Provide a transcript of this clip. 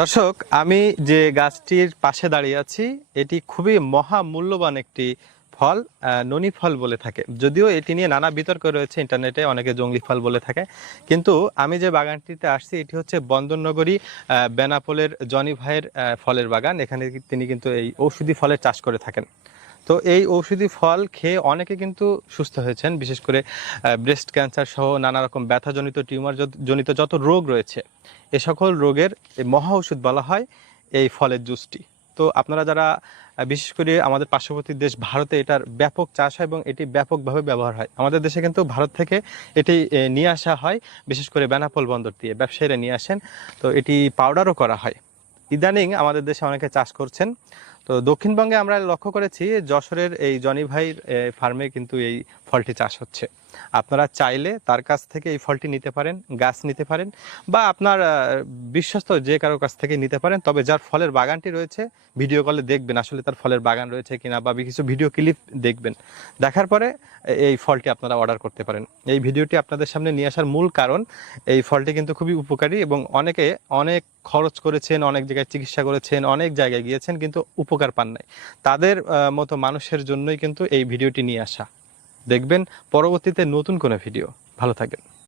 দর্শক, আমি যে গাছটির পাশে দাঁড়িয়ে আছি, এটি খুবই মহামূল্যবান একটি ফল ননি ফল বলে থাকে। যদিও এটি নিয়ে নানা বিতর্ক রয়েছে ইন্টারনেটে, অনেকে জঙ্গলি ফল বলে থাকে। কিন্তু আমি যে বাগানটিতে আসছি, এটি হচ্ছে বন্দরনগরী বেনাপোলের জনি ভাইয়ের ফলের বাগান। এখানে তিনি কিন্তু এই ঔষধি ফলের চাষ করে থাকেন। তো এই ঔষধি ফল খেয়ে অনেকে কিন্তু সুস্থ হয়েছেন, বিশেষ করে ব্রেস্ট ক্যান্সার সহ নানা রকম ব্যথাজনিত টিউমার জনিত যত রোগ রয়েছে, এ সকল রোগের মহা ওষুধ বলা হয় এই ফলের জুসটি। তো আপনারা যারা বিশেষ করে আমাদের পার্শ্ববর্তী দেশ ভারতে এটার ব্যাপক চাষ হয় এবং এটি ব্যাপকভাবে ব্যবহার হয়, আমাদের দেশে কিন্তু ভারত থেকে এটি নিয়ে আসা হয়, বিশেষ করে বেনাপোল বন্দর দিয়ে ব্যবসায়ীরা নিয়ে আসেন। তো এটি পাউডারও করা হয়। ইদানিং আমাদের দেশে অনেকে চাষ করছেন তো দক্ষিণবঙ্গে আমরা লক্ষ্য করেছি যশোরের এই জনি ভাইয়ের ফার্মে কিন্তু এই ফলটি চাষ হচ্ছে। আপনারা চাইলে তার কাছ থেকে এই ফলটি নিতে পারেন, গাছ নিতে পারেন, বা আপনার বিশ্বস্ত যে কারও কাছ থেকে নিতে পারেন, তবে যার ফলের বাগানটি রয়েছে, ভিডিও কলে দেখবেন আসলে তার ফলের বাগান রয়েছে কিনা, বা কিছু ভিডিও ক্লিপ দেখবেন। দেখার পরে এই ফলটি আপনারা অর্ডার করতে পারেন। এই ভিডিওটি আপনাদের সামনে নিয়ে আসার মূল কারণ, এই ফলটি কিন্তু খুবই উপকারী এবং অনেকে অনেক খরচ করেছেন, অনেক জায়গায় চিকিৎসা করেছেন, অনেক জায়গায় গিয়েছেন, কিন্তু উপকার পান নাই। তাদের মতো মানুষের জন্যই কিন্তু এই ভিডিওটি নিয়ে আসা। দেখবেন পরবর্তীতে নতুন কোনো ভিডিও। ভালো থাকবেন